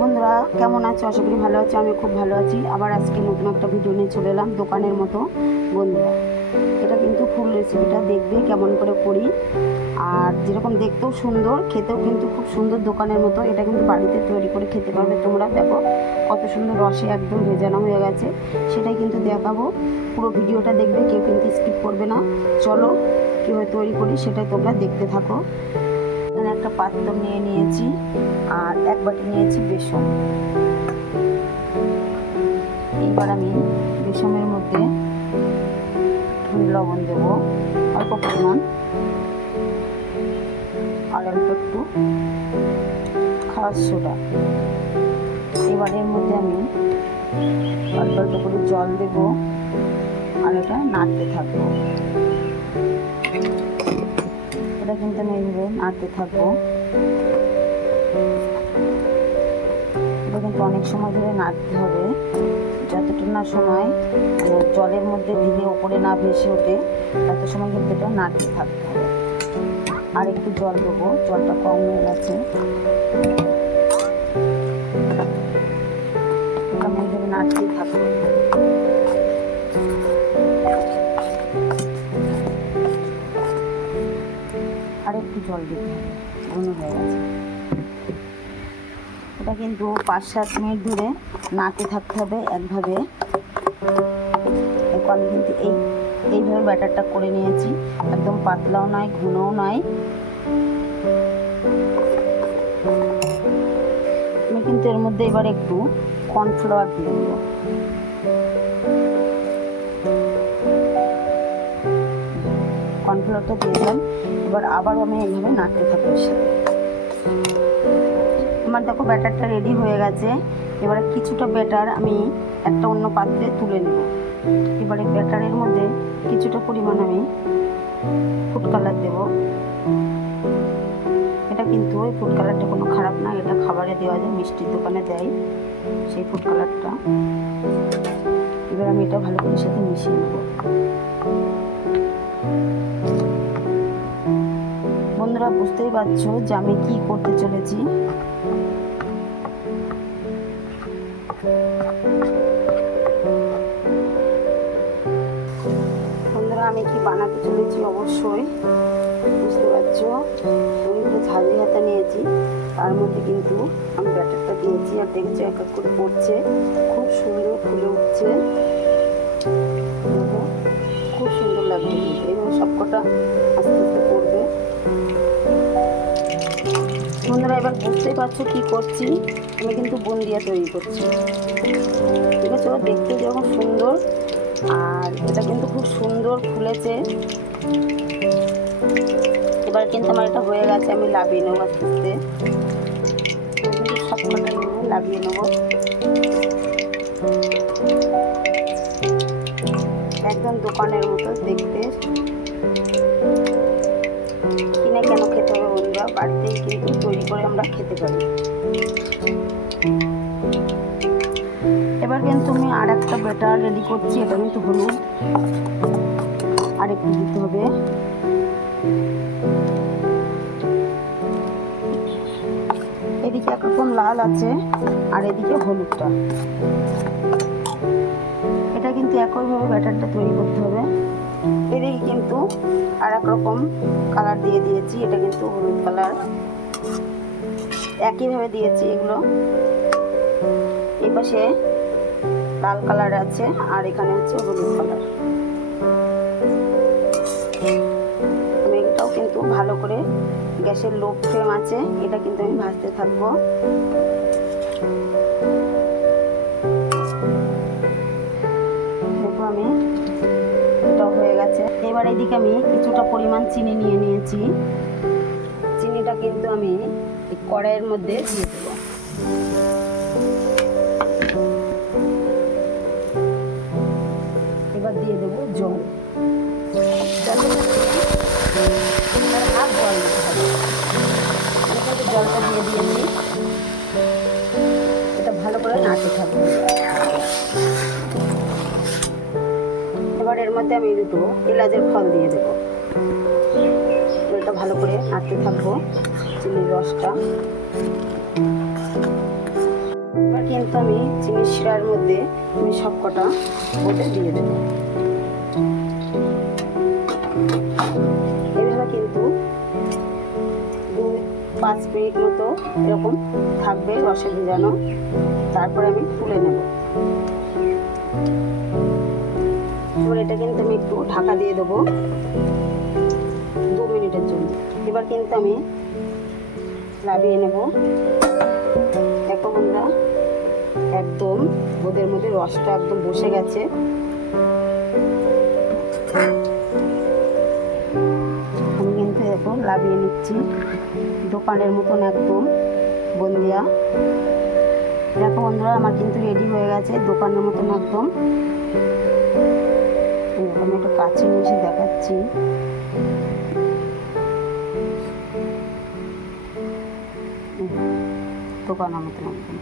বন্ধুরা কেমন আছো? আশা করি ভালো আছো। আমি খুব ভালো আছি। আবার আজকে নতুন একটা ভিডিও নিয়ে চলে এলাম দোকানের মতো। বন্ধুরা এটা কিন্তু ফুল রেসিপিটা দেখবে কেমন করে করি, আর যেরকম দেখতেও সুন্দর, খেতেও কিন্তু খুব সুন্দর দোকানের মতো। এটা কিন্তু বাড়িতে তৈরি করে খেতে পারবে তোমরা। দেখো কত সুন্দর রসে একদম ভেজানো হয়ে গেছে, সেটাই কিন্তু দেখাবো। পুরো ভিডিওটা দেখবে, কেউ কিন্তু স্কিপ করবে না। চলো কীভাবে তৈরি করি সেটাই তোমরা দেখতে থাকো। এখানে একটা পাত্র নিয়ে নিয়েছি আর এক বাটি নিয়েছি বেসন। এইবার আমি বেসনের মধ্যে লবণ দেব অল্প পরিমাণ, আর অল্প একটু খাওয়ার সোডা। এবার এর মধ্যে আমি অল্প অল্প করে জল দেব আর এটা নাড়তে থাকবো। এটা কিন্তু আমি এইভাবে নাড়তে থাকবো। এটা কিন্তু অনেক সময় ধরে নাড়তে হবে, যতটুকু না সময় জলের মধ্যে দিলে ওপরে না ভেসে ওঠে তত সময় কিন্তু এটা নাড়তে থাকতে হবে। আর একটু জল দেবো, জলটা কম হয়ে গেছে। আমি এইভাবে নাড়তেই থাকবো। আর একটু জল দিতে হবে, ঘন হয়ে গেছে। এটা কিন্তু 5-7 মিনিট ধরে নাড়তে থাকতে হবে একভাবে। আমি কিন্তু এইভাবে ব্যাটারটা করে নিয়েছি, একদম পাতলাও নয় ঘনও নয়। আমি কিন্তু এর মধ্যে এবার একটু কর্নফ্লাওয়ার দিয়ে দেবো। কর্নফ্লাওয়ারটা দিয়ে দিলাম। এবার আবার আমি এইভাবে নাড়তে থাকবো। আমার দেখো ব্যাটারটা রেডি হয়ে গেছে। এবারে কিছুটা ব্যাটার আমি একটা অন্য পাত্রে তুলে নেব। এবারে ব্যাটারের মধ্যে কিছুটা পরিমাণ আমি ফুড কালার দেব। এটা কিন্তু ওই ফুড কালারটা কোনো খারাপ না, এটা খাবারে দেওয়া যায়, মিষ্টির দোকানে দেয় সেই ফুড কালারটা। এবার আমি এটা ভালো করে সাথে মিশিয়ে নেব। বন্ধুরা বুঝতেই পারছো যে আমি কি করতে চলেছি। বন্ধুরা আমি কি বানাতে চলেছি অবশ্যই বুঝতে পারছো। আমি একটু ঝাঁঝরি হাতা নিয়েছি, তার মধ্যে কিন্তু আমি ব্যাটারটা দিয়েছি, আর দেখছো এক এক করে পড়ছে, খুব সুন্দর ফুলে উঠছে। খুব সুন্দর লাগবে কিন্তু এবং সবকটা আস্তে আস্তে পড়বে। বন্ধুরা এবার বুঝতেই পারছো কি করছি, আমি কিন্তু বুন্দিয়া তৈরি করছি। ঠিক আছে, দেখতে যেরকম সুন্দর, আর এটা কিন্তু খুব সুন্দর ফুলেছে। এবার কিন্তু আমার এটা হয়ে গেছে, আমি লাভিয়ে নেবো আস্তে আস্তে। কিন্তু সবকটাই লাভিয়ে নেবো একদম দোকানের মতো দেখতে। কিনে কেন খেতে হবে বন্ধুরা, বাড়িতেই কিন্তু তৈরি করে আমরা খেতে পারি। এবার কিন্তু আমি আর একটা ব্যাটার রেডি করছি। এটা কিন্তু হলুদ আর একটু দিতে হবে। এদিকে একরকম লাল আছে আর এদিকে হলুদটা। এটা কিন্তু একইভাবে ব্যাটারটা তৈরি করতে হবে। এদিকে কিন্তু আর একরকম কালার দিয়ে দিয়েছি, এটা কিন্তু হলুদ কালার, একইভাবে দিয়েছি এগুলো। এই পাশে লাল কালার আছে আর এখানে হচ্ছে হলুদ কালার। আমি এটাও কিন্তু ভালো করে গ্যাসের লো ফ্লেম আছে, এটা কিন্তু আমি ভাজতে থাকবো। দেখো আমি এটাও হয়ে গেছে। এবার এদিকে আমি কিছুটা পরিমাণ চিনি নিয়ে নিয়েছি। চিনিটা কিন্তু আমি কড়াইয়ের মধ্যে দিয়ে দেবো। এবার দিয়ে দেবো জল। হাফ জল দিতে হবে। আমি কিন্তু জলটা দিয়ে দিয়েছি। এটা ভালো করে নাড়তে থাকবো। এবার এর মধ্যে আমি দুটো এলাচের ফল দিয়ে দেবো। এটা ভালো করে নাড়তে থাকবো চিনির রসটা। আমি চিনির শিরার মধ্যে আমি সব কটা ওদের দিয়ে দেবো। এভাবে কিন্তু 2-5 মিনিট মতো এরকম থাকবে রসে ভেজানো, তারপরে আমি তুলে নেব। এবার এটা কিন্তু আমি একটু ঢাকা দিয়ে দেবো 2 মিনিটের জন্য। এবার কিন্তু আমি নামিয়ে নেব। দেখো বন্ধুরা, একদম ওদের মধ্যে রসটা একদম বসে গেছে। আমি কিন্তু এরকম লাভিয়ে নিচ্ছি দোকানের মতন একদম বুন্দিয়া। দেখো বন্ধুরা, আমার কিন্তু রেডি হয়ে গেছে দোকানের মতন একদম। আমি একটু কাছে নিয়ে এসে দেখাচ্ছি। দোকানের মতন একদম।